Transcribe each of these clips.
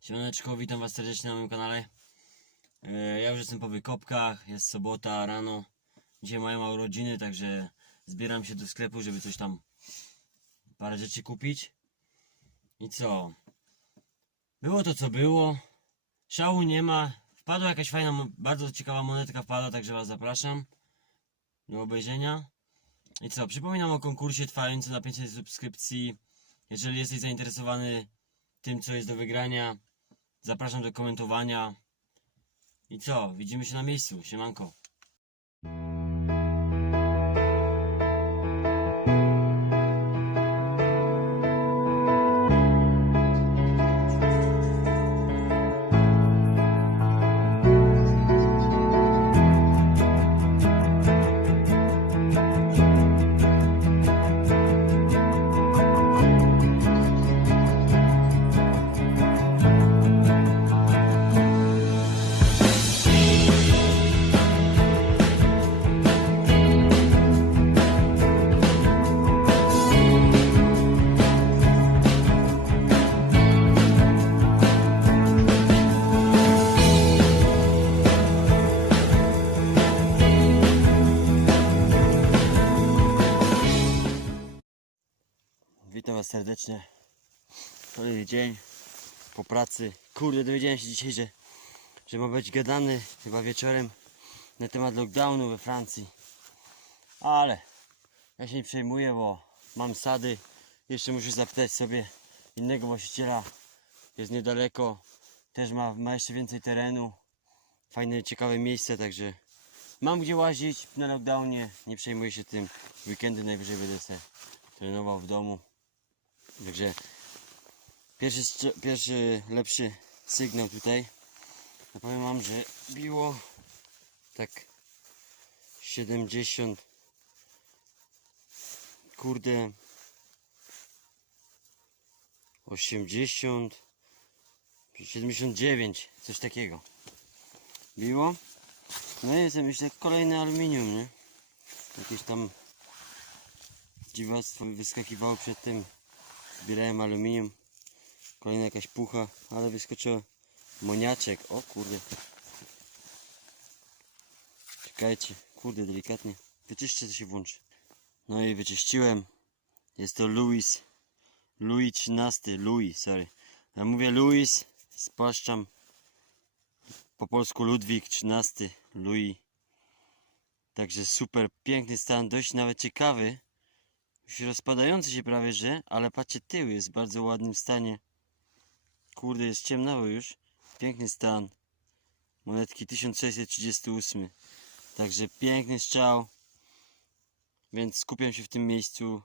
Siemaneczko, witam was serdecznie na moim kanale. E, Ja już jestem po wykopkach, jest sobota rano. Dzisiaj mają urodziny, także zbieram się do sklepu, żeby coś tam parę rzeczy kupić. I co? Było to co było. Szału nie ma. Wpadła jakaś fajna, bardzo ciekawa monetka wpadła, także was zapraszam do obejrzenia. I co? Przypominam o konkursie trwającym na 500 subskrypcji. Jeżeli jesteś zainteresowany tym, co jest do wygrania, zapraszam do komentowania. I co? Widzimy się na miejscu. Siemanko. Serdecznie. Kolejny dzień po pracy. Kurde, dowiedziałem się dzisiaj, że, że ma być gadany chyba wieczorem na temat lockdownu we Francji. Ale ja się nie przejmuję, bo mam sady. Jeszcze muszę zapytać sobie innego właściciela. Jest niedaleko. Też ma, ma jeszcze więcej terenu. Fajne, ciekawe miejsce, także mam gdzie łazić na lockdownie. Nie przejmuję się tym. W weekendy najwyżej będę sobie trenował w domu. Także pierwszy, pierwszy lepszy sygnał tutaj. Ja powiem wam, że biło tak 70 kurde 80 79 coś takiego. Biło. No i jestem myślę kolejny aluminium nie? Jakieś tam dziwactwo wyskakiwało przed tym Zbierałem aluminium. Kolejna jakaś pucha, ale wyskoczyło moniaczek. O kurde. Czekajcie, kurde, delikatnie. Wyczyszczę, to się włączy. No i wyczyściłem. Jest to Louis. Louis 13. Louis, sorry. Ja mówię Louis, spłaszczam. Po polsku Ludwik 13. Louis. Także super, piękny stan, dość nawet ciekawy. Już rozpadający się prawie, że, ale patrzcie, tył jest w bardzo ładnym stanie. Kurde, jest ciemnawo już. Piękny stan. Monetki 1638. Także piękny strzał. Więc skupiam się w tym miejscu.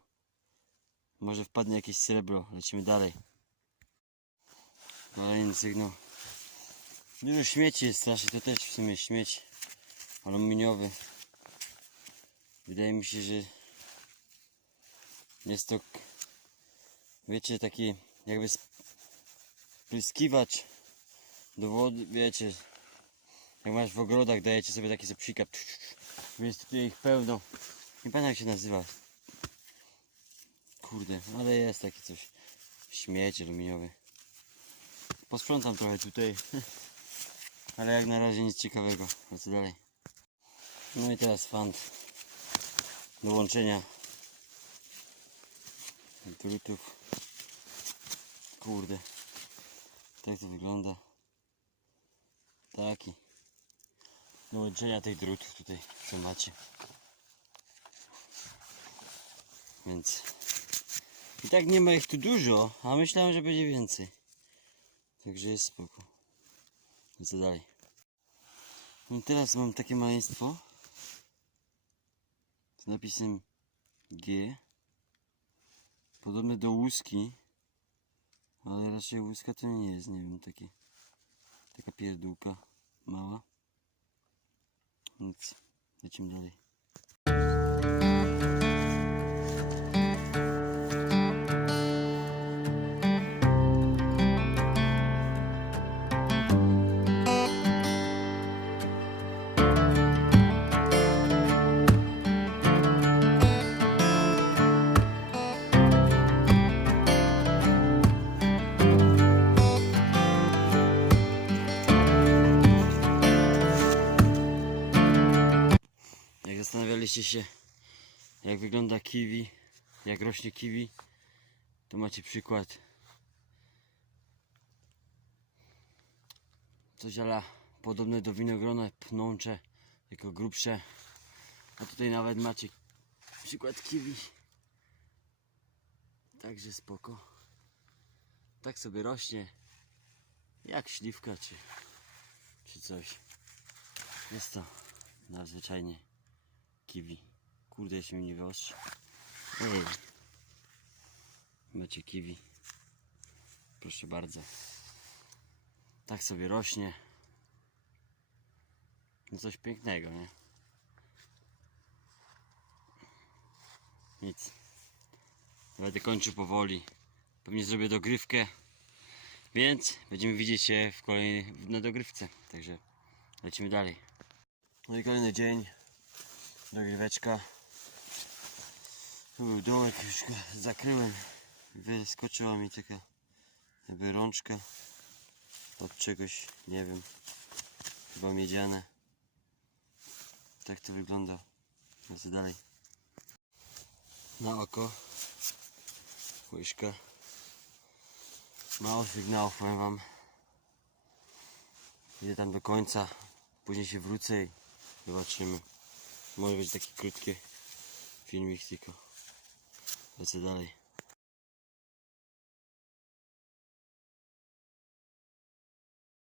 Może wpadnie jakieś srebro. Lecimy dalej. Kolejny sygnał. Dużo śmieci jest strasznie. To też w sumie śmieć aluminiowy. Wydaje mi się, że jest to, wiecie, taki jakby spryskiwacz do wody, wiecie, jak masz w ogrodach, dajecie sobie taki sobie psika, jest tutaj ich pełno. Nie pamiętam jak się nazywa. Kurde, ale jest taki coś. Śmieć aluminiowy. Posprzątam trochę tutaj. Ale jak na razie nic ciekawego. Co dalej? No i teraz fant do łączenia drutów. Kurde. Tak to wygląda. Taki. Do łączenia tych drutów tutaj, co macie. Więc i tak nie ma ich tu dużo, a myślałem, że będzie więcej. Także jest spoko. Co dalej? I teraz mam takie maleństwo z napisem G. Podobne do łuski, ale raczej łuska to nie jest, nie wiem, takie, taka pierdółka mała. Nic, lecimy dalej. Zapytaliście się, jak wygląda kiwi, jak rośnie kiwi, to macie przykład. Coś ala podobne do winogrona, pnącze, tylko grubsze. A tutaj nawet macie przykład kiwi. Także spoko. Tak sobie rośnie. Jak śliwka czy, czy coś. Jest to nadzwyczajnie kiwi. Kurde, się nie wyostrzy. Ej. Macie kiwi. Proszę bardzo. Tak sobie rośnie. No coś pięknego, nie? Nic. Będę kończył powoli. Pewnie zrobię dogrywkę. Więc będziemy widzieć się w kolejnej na dogrywce. Także lecimy dalej. No i kolejny dzień. Dogryweczka. Tu był dołek, już go zakryłem. Wyskoczyła mi taka jakby rączka od czegoś, nie wiem. Chyba miedziane. Tak to wygląda. Lecę dalej. Na oko. Łyżka. Mało sygnałów, powiem wam. Idę tam do końca. Później się wrócę i zobaczymy. Może być taki krótki filmik tylko. Lecę dalej.